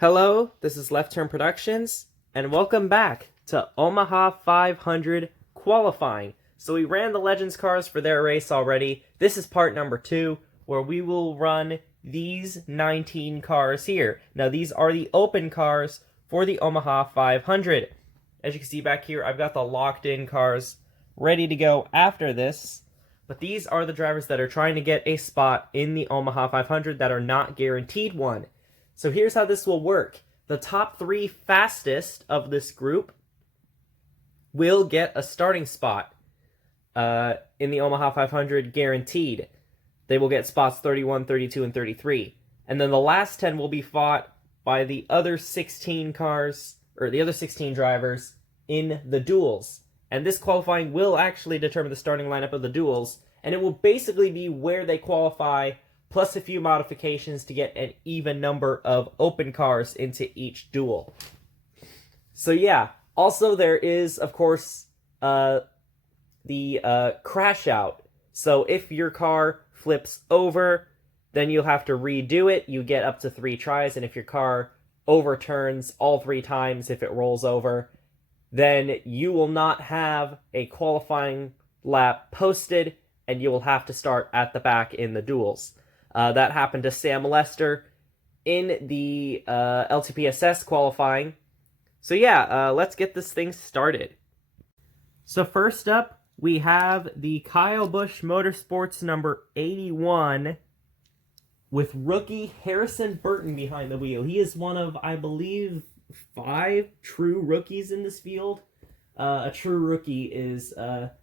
Hello, this is Left Turn Productions, and welcome back to Omaha 500 Qualifying. So we ran the Legends cars for their race already. This is part number 2, where we will run these 19 cars here. Now these are the open cars for the Omaha 500. As you can see back here, I've got the locked-in cars ready to go after this. But these are the drivers that are trying to get a spot in the Omaha 500 that are not guaranteed one. So here's how this will work. The top 3 fastest of this group will get a starting spot in the Omaha 500 guaranteed. They will get spots 31, 32, and 33. And then the last 10 will be fought by the other 16 cars, or the other 16 drivers in the duels. And this qualifying will actually determine the starting lineup of the duels, and it will basically be where they qualify plus a few modifications to get an even number of open cars into each duel. So yeah, also there is, of course, the crash out. So if your car flips over, then you'll have to redo it. You get up to 3 tries, and if your car overturns all 3 times if it rolls over, then you will not have a qualifying lap posted, and you will have to start at the back in the duels. That happened to Sam Lester in the LTPSS qualifying. So yeah, let's get this thing started. So first up, we have the Kyle Busch Motorsports number 81 with rookie Harrison Burton behind the wheel. He is one of, I believe, 5 true rookies in this field. A true rookie is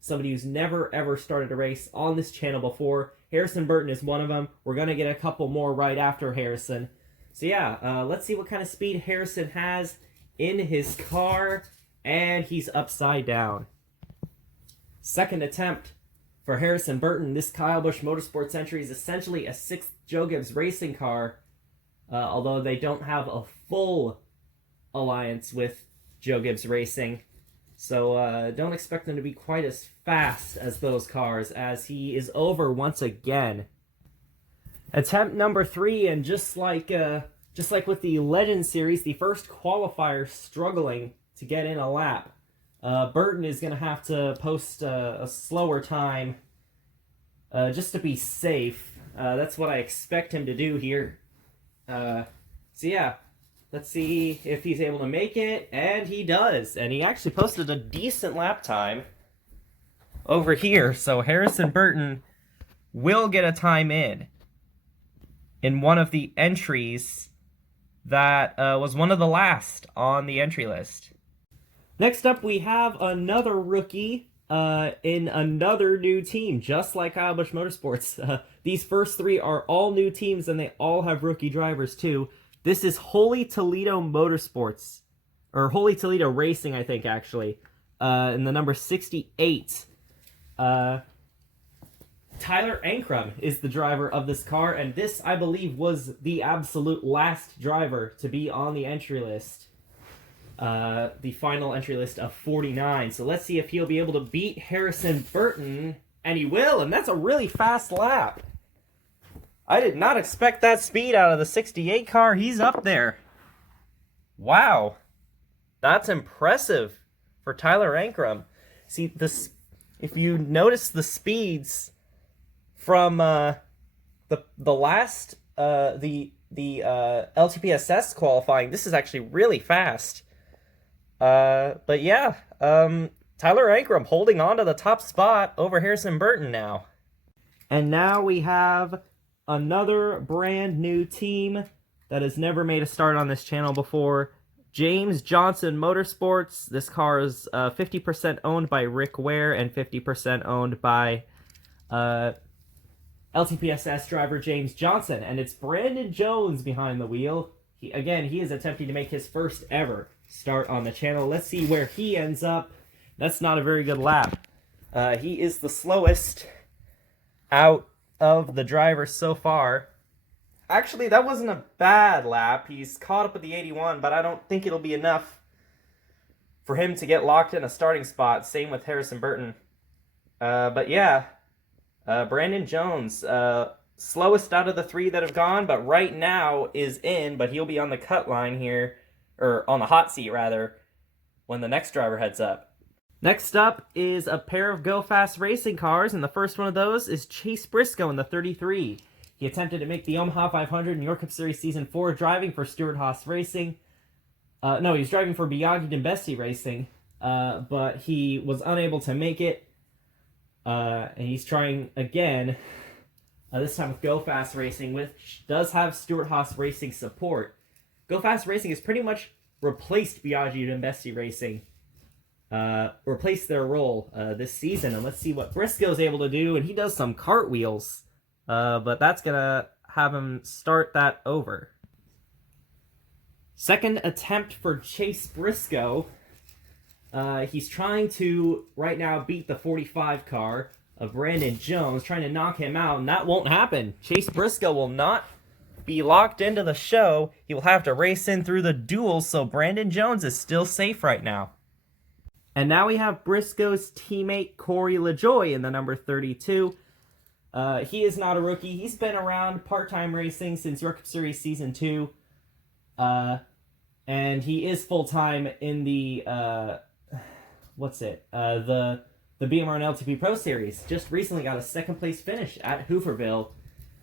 somebody who's never ever started a race on this channel before. Harrison Burton is one of them. We're going to get a couple more right after Harrison. So yeah, let's see what kind of speed Harrison has in his car. And he's upside down. Second attempt for Harrison Burton. This Kyle Busch Motorsports entry is essentially a 6th Joe Gibbs Racing car. Although they don't have a full alliance with Joe Gibbs Racing. So don't expect him to be quite as fast as those cars, as he is over once again. Attempt number 3, and just like with the Legend Series, the first qualifier struggling to get in a lap. Burton is going to have to post a slower time just to be safe. That's what I expect him to do here. So yeah. Let's see if he's able to make it, and he does. And he actually posted a decent lap time over here, so Harrison Burton will get a time in one of the entries that was one of the last on the entry list. Next up, we have another rookie in another new team, just like Kyle Busch Motorsports. These first 3 are all new teams, and they all have rookie drivers, too. This is Holy Toledo Motorsports, or Holy Toledo Racing, I think, actually, in the number 68. Tyler Ankrum is the driver of this car, and this, I believe, was the absolute last driver to be on the entry list. The final entry list of 49. So let's see if he'll be able to beat Harrison Burton, and he will, and that's a really fast lap. I did not expect that speed out of the 68 car. He's up there. Wow. That's impressive for Tyler Ankrum. See, this, if you notice the speeds from the last LTPSS qualifying, this is actually really fast. But yeah, Tyler Ankrum holding on to the top spot over Harrison Burton now. And now we have another brand new team that has never made a start on this channel before. James Johnson Motorsports. This car is 50% owned by Rick Ware and 50% owned by LTPSS driver James Johnson. And it's Brandon Jones behind the wheel. He is attempting to make his first ever start on the channel. Let's see where he ends up. That's not a very good lap. He is the slowest out of the drivers so far. Actually, that wasn't a bad lap. He's caught up with the 81, but I don't think it'll be enough for him to get locked in a starting spot. Same with Harrison Burton. But yeah, Brandon Jones slowest out of the 3 that have gone, but right now is in, but he'll be on the cut line here, or on the hot seat rather, when the next driver heads up. Next up is a pair of Go Fast Racing cars, and the first one of those is Chase Briscoe in the 33. He attempted to make the Omaha 500 in York Cup Series Season 4, driving for Stewart-Haas Racing. No, he was driving for DiBenedetto Racing, but he was unable to make it. And he's trying again, this time with Go Fast Racing, which does have Stewart-Haas Racing support. Go Fast Racing has pretty much replaced DiBenedetto Racing, replaced their role this season. And let's see what Briscoe's able to do, and he does some cartwheels, but that's going to have him start that over. Second attempt for Chase Briscoe. He's trying to, right now, beat the 45 car of Brandon Jones, trying to knock him out, and that won't happen. Chase Briscoe will not be locked into the show. He will have to race in through the duels, so Brandon Jones is still safe right now. And now we have Briscoe's teammate Corey Lajoie in the number 32. He is not a rookie. He's been around part-time racing since York Cup Series Season 2. And he is full-time in the, the BMR and LTP Pro Series. Just recently got a second-place finish at Hooverville,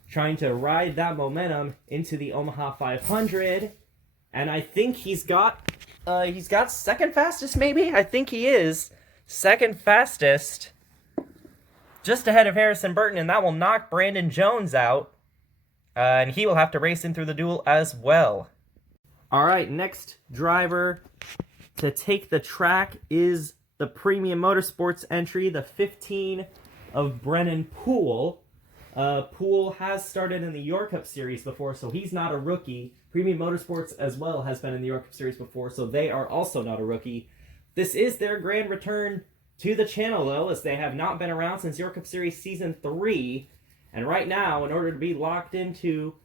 trying to ride that momentum into the Omaha 500. And I think he's got second fastest, maybe? I think he is second fastest, just ahead of Harrison Burton, and that will knock Brandon Jones out. And he will have to race in through the duel as well. All right, next driver to take the track is the Premium Motorsports entry, the 15 of Brennan Poole. Poole has started in the York Cup Series before, so he's not a rookie. Premium Motorsports as well has been in the York Cup Series before, so they are also not a rookie. This is their grand return to the channel, though, as they have not been around since York Cup Series Season 3. And right now, in order to be locked into...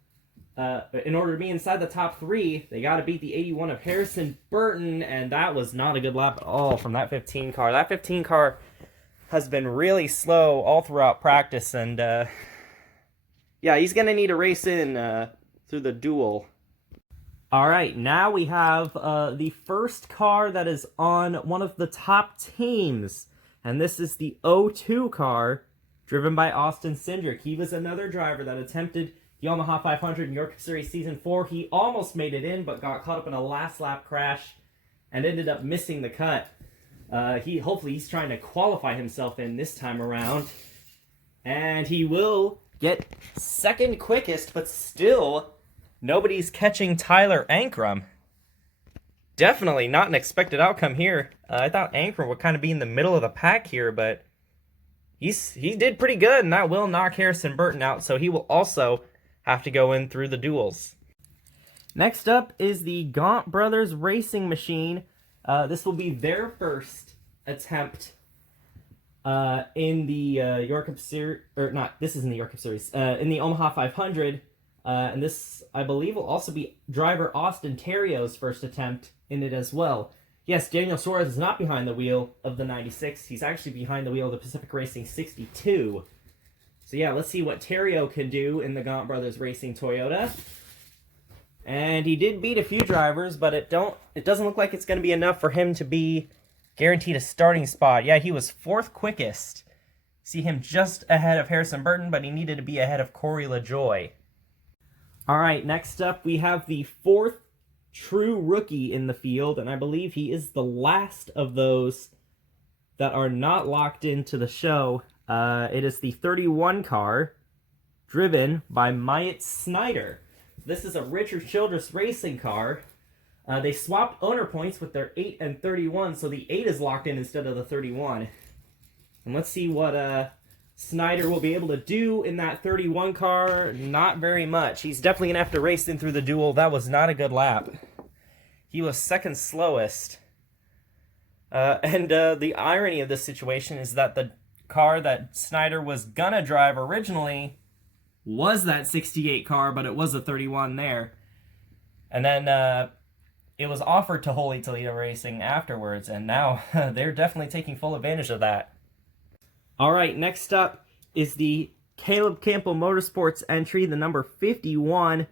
in order to be inside the top 3, they got to beat the 81 of Harrison Burton, and that was not a good lap at all from that 15 car. That 15 car has been really slow all throughout practice, and yeah, he's going to need to race in through the duel. All right, now we have the first car that is on one of the top teams, and this is the 02 car driven by Austin Cindric. He was another driver that attempted the Omaha 500 in York Cup Series Season 4. He almost made it in, but got caught up in a last lap crash and ended up missing the cut. Hopefully he's trying to qualify himself in this time around. And he will get second quickest, but still nobody's catching Tyler Ankrum. Definitely not an expected outcome here. I thought Ankrum would kind of be in the middle of the pack here, but he did pretty good, and that will knock Harrison Burton out, so he will also have to go in through the duels. Next up is the Gaunt Brothers Racing Machine. This will be their first attempt in the York Cup Series, or not, this isn't the York Cup Series, in the Omaha 500. And this, I believe, will also be driver Austin Terrio's first attempt in it as well. Yes, Daniel Suarez is not behind the wheel of the 96. He's actually behind the wheel of the Pacific Racing 62. So yeah, let's see what Terrio can do in the Gaunt Brothers Racing Toyota. And he did beat a few drivers, but it doesn't look like it's going to be enough for him to be guaranteed a starting spot. Yeah, he was fourth quickest. See him just ahead of Harrison Burton, but he needed to be ahead of Corey Lajoie. All right, next up we have the fourth true rookie in the field, and I believe he is the last of those that are not locked into the show. It is the 31 car, driven by Myatt Snyder. This is a Richard Childress Racing car. They swapped owner points with their 8 and 31, so the 8 is locked in instead of the 31. And let's see what Snyder will be able to do in that 31 car. Not very much. He's definitely going to have to race in through the duel. That was not a good lap. He was second slowest. And the irony of this situation is that the car that Snyder was gonna drive originally was that 68 car, but it was a 31 there. And then it was offered to Holy Toledo Racing afterwards, and now they're definitely taking full advantage of that. All right, next up is the Caleb Campbell Motorsports entry, the number 51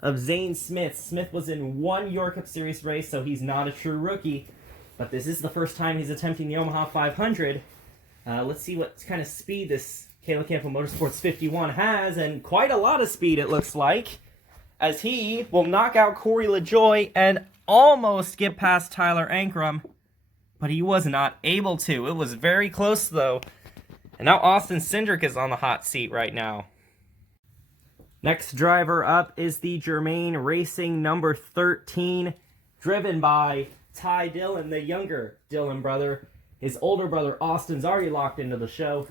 of Zane Smith. Smith was in one York Cup Series race, so he's not a true rookie. But this is the first time he's attempting the Omaha 500. Let's see what kind of speed this Caleb Campbell Motorsports 51 has, and quite a lot of speed it looks like, as he will knock out Corey Lajoie and almost get past Tyler Ankrum, but he was not able to. It was very close, though. And now Austin Cindric is on the hot seat right now. Next driver up is the Germain Racing number 13, driven by Ty Dillon, the younger Dillon brother. His older brother Austin's already locked into the show,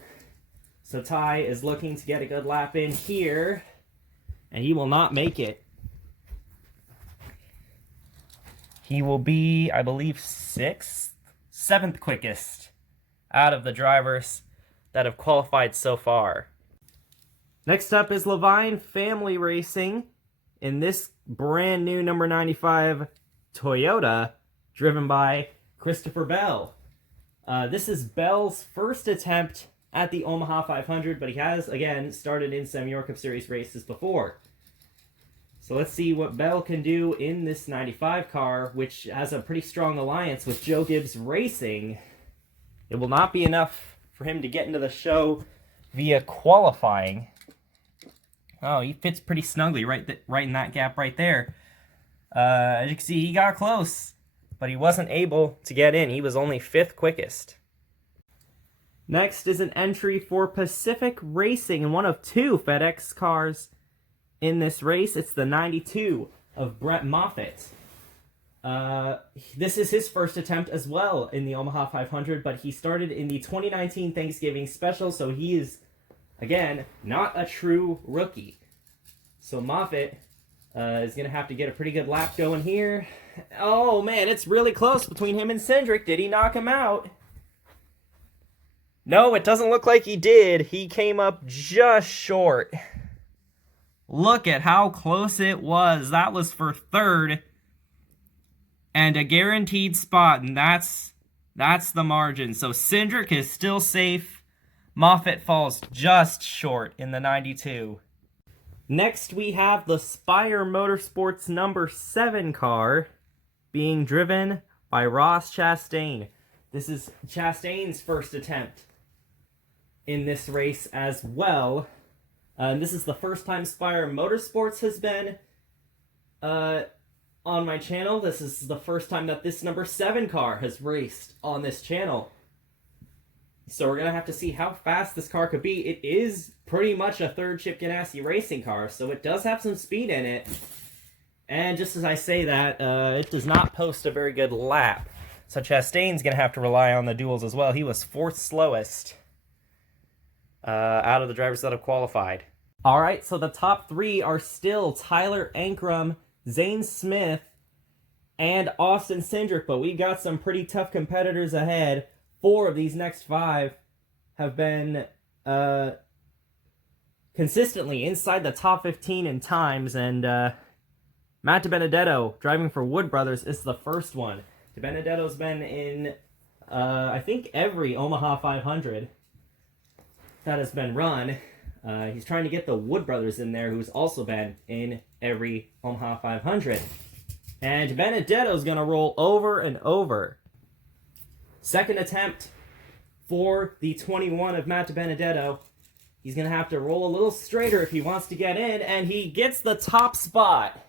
so Ty is looking to get a good lap in here, and he will not make it. He will be, I believe, 7th quickest out of the drivers that have qualified so far. Next up is Levine Family Racing in this brand new number 95 Toyota, driven by Christopher Bell. This is Bell's first attempt at the Omaha 500, but he has, again, started in some York Cup Series races before. So let's see what Bell can do in this 95 car, which has a pretty strong alliance with Joe Gibbs Racing. It will not be enough for him to get into the show via qualifying. Oh, he fits pretty snugly right in that gap right there. As you can see, he got close, but he wasn't able to get in. He was only 5th quickest. Next is an entry for Pacific Racing in one of 2 FedEx cars in this race. It's the 92 of Brett Moffitt. This is his first attempt as well in the Omaha 500, but he started in the 2019 Thanksgiving Special, so he is, again, not a true rookie. So Moffitt is going to have to get a pretty good lap going here. Oh, man, it's really close between him and Cindric. Did he knock him out? No, it doesn't look like he did. He came up just short. Look at how close it was. That was for 3rd. And a guaranteed spot, and that's the margin. So Cindric is still safe. Moffitt falls just short in the 92. Next, we have the Spire Motorsports number 7 car being driven by Ross Chastain. This is Chastain's first attempt in this race as well. This is the first time Spire Motorsports has been on my channel. This is the first time that this number 7 car has raced on this channel. So we're going to have to see how fast this car could be. It is pretty much a 3rd Chip Ganassi racing car, so it does have some speed in it. And just as I say that, it does not post a very good lap. So Chastain's going to have to rely on the duels as well. He was 4th slowest out of the drivers that have qualified. All right, so the top 3 are still Tyler Ankrum, Zane Smith, and Austin Cindric, but we got some pretty tough competitors ahead. 4 of these next 5 have been consistently inside the top 15 in times, and Matt DiBenedetto, driving for Wood Brothers, is the first one. DiBenedetto's been in, I think, every Omaha 500 that has been run. He's trying to get the Wood Brothers in there, who's also been in every Omaha 500. And DiBenedetto's going to roll over and over. Second attempt for the 21 of Matt DiBenedetto. He's going to have to roll a little straighter if he wants to get in, and he gets the top spot.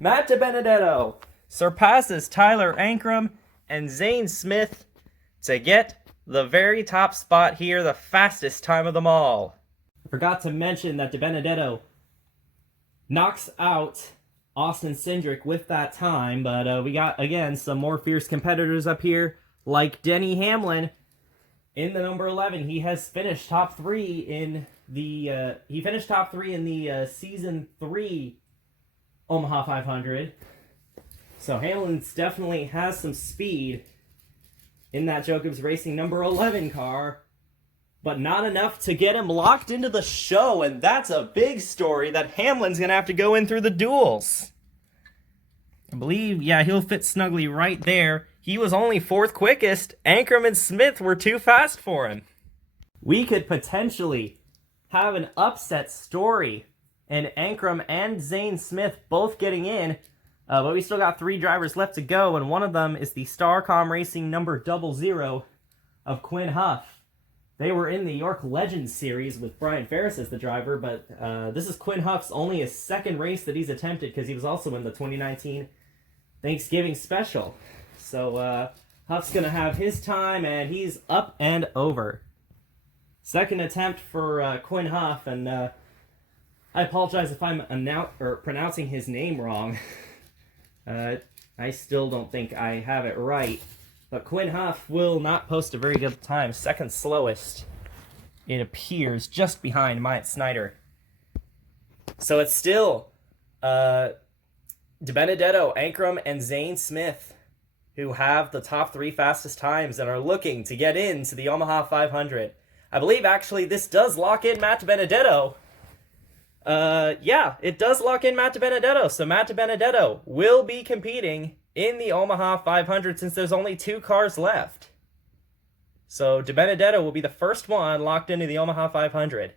Matt DiBenedetto surpasses Tyler Ankrum and Zane Smith to get the very top spot here, the fastest time of them all. I forgot to mention that DiBenedetto knocks out Austin Cindric with that time, but we got, again, some more fierce competitors up here, like Denny Hamlin in the number 11. He has finished top 3 in the season 3 Omaha 500. So Hamlin definitely has some speed in that Joe Gibbs Racing number 11 car, but not enough to get him locked into the show, and that's a big story that Hamlin's going to have to go in through the duels. I believe, yeah, he'll fit snugly right there. He was only 4th quickest. Ankrum and Smith were too fast for him. We could potentially have an upset story, and Ankrum and Zane Smith both getting in, but we still got 3 drivers left to go, and one of them is the Starcom Racing number 00 of Quinn Huff. They were in the York Legends Series with Brian Ferris as the driver, but this is Quinn Huff's only his second race that he's attempted, because he was also in the 2019 Thanksgiving Special. So Huff's going to have his time, and he's up and over. Second attempt for Quinn Huff, and I apologize if I'm pronouncing his name wrong. I still don't think I have it right. But Quinn Huff will not post a very good time. Second slowest, it appears, just behind Myatt Snyder. So it's still DiBenedetto, Ankrum, and Zane Smith who have the top 3 fastest times and are looking to get into the Omaha 500. I believe, actually, this does lock in Matt DiBenedetto. Yeah, it does lock in Matt DiBenedetto. So Matt DiBenedetto will be competing in the Omaha 500 since there's only 2 cars left. So DiBenedetto will be the first one locked into the Omaha 500.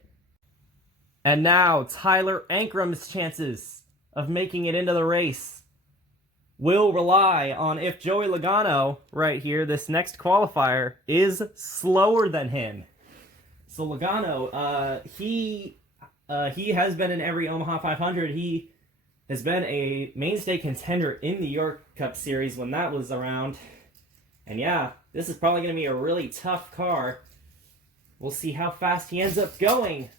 And now Tyler Ankrum's chances of making it into the race will rely on if Joey Logano right here, this next qualifier, is slower than him. So Logano, he has been in every Omaha 500. He has been a mainstay contender in the York Cup Series when that was around. And yeah, this is probably going to be a really tough car. We'll see how fast he ends up going.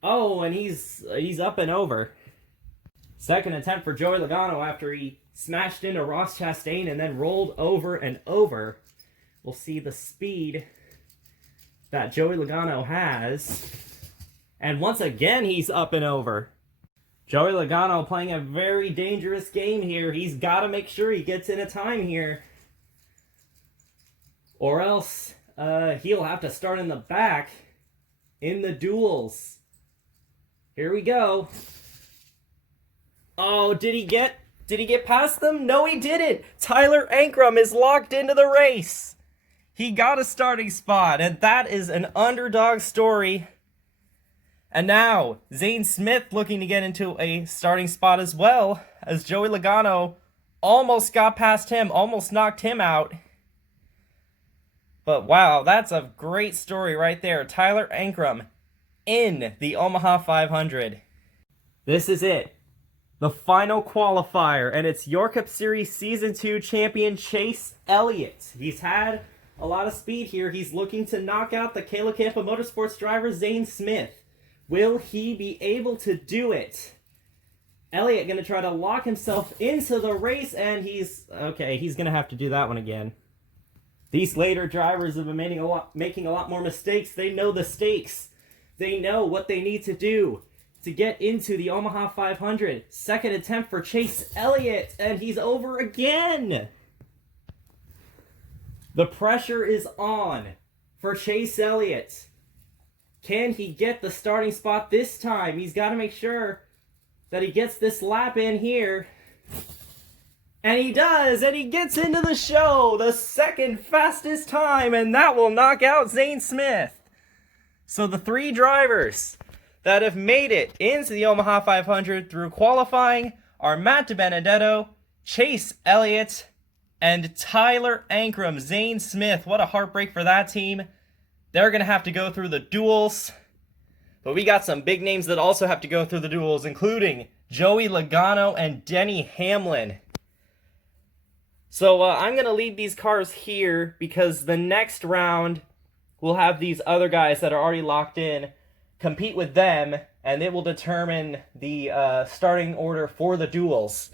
Oh, and he's up and over. Second attempt for Joey Logano after he smashed into Ross Chastain and then rolled over and over. We'll see the speed that Joey Logano has. And once again, he's up and over. Joey Logano playing a very dangerous game here. He's got to make sure he gets in a time here, or else he'll have to start in the back in the duels. Here we go. Oh, did he get past them? No, he didn't. Tyler Ankrum is locked into the race. He got a starting spot, and that is an underdog story. And now, Zane Smith looking to get into a starting spot as well, as Joey Logano almost got past him, almost knocked him out. But wow, that's a great story right there. Tyler Ankrum in the Omaha 500. This is it. The final qualifier, and it's York Cup Series Season 2 champion Chase Elliott. He's had a lot of speed here. He's looking to knock out the Kayla Campa Motorsports driver Zane Smith. Will he be able to do it? Elliott going to try to lock himself into the race, and he's going to have to do that one again. These later drivers have been making a lot more mistakes. They know the stakes. They know what they need to do to get into the Omaha 500. Second attempt for Chase Elliott, and he's over again. The pressure is on for Chase Elliott. Can he get the starting spot this time? He's got to make sure that he gets this lap in here. And he does, and he gets into the show, the second fastest time, and that will knock out Zane Smith. So the 3 drivers that have made it into the Omaha 500 through qualifying are Matt DiBenedetto, Chase Elliott, and Tyler Ankrum. Zane Smith, what a heartbreak for that team. They're going to have to go through the duels. But we got some big names that also have to go through the duels, including Joey Logano and Denny Hamlin. So I'm going to leave these cars here because the next round we'll have these other guys that are already locked in compete with them, and it will determine the starting order for the duels.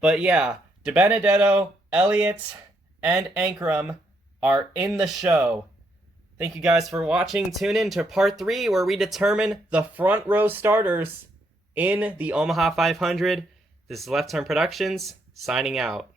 But yeah, DiBenedetto, Elliott, and Ankrum are in the show. Thank you guys for watching. Tune in to part 3 where we determine the front row starters in the Omaha 500. This is Left Turn Productions, signing out.